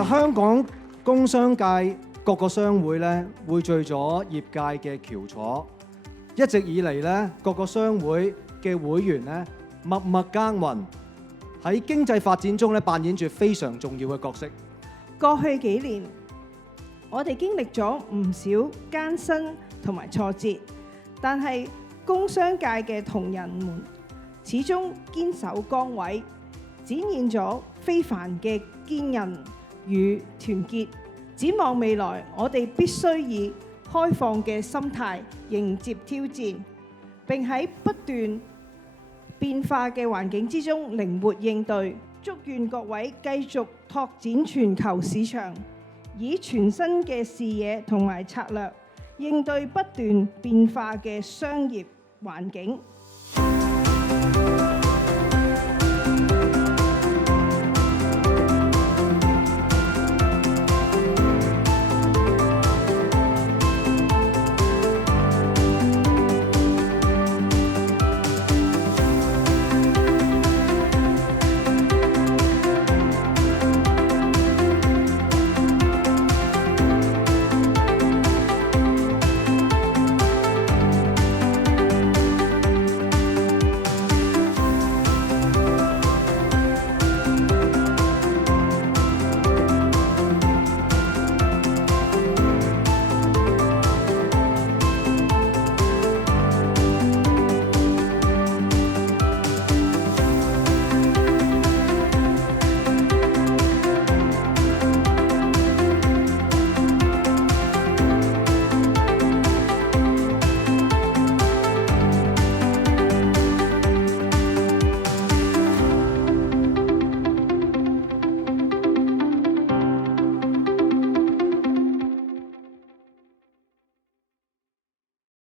實香港工商界各個商會咧匯聚咗業界嘅翹楚，一直以嚟咧各個商會嘅會員咧默默耕耘，喺經濟發展中咧扮演住非常重要嘅角色。過去幾年，我哋經歷咗唔少艱辛同埋挫折，但係工商界嘅同仁們始終堅守崗位，展現咗非凡嘅堅韌與團結。展望未來，我哋必須以開放嘅心態迎接挑戰，並喺不斷變化嘅環境之中靈活應對。祝願各位繼續拓展全球市場，以全新嘅視野同埋策略應對不斷變化嘅商業環境。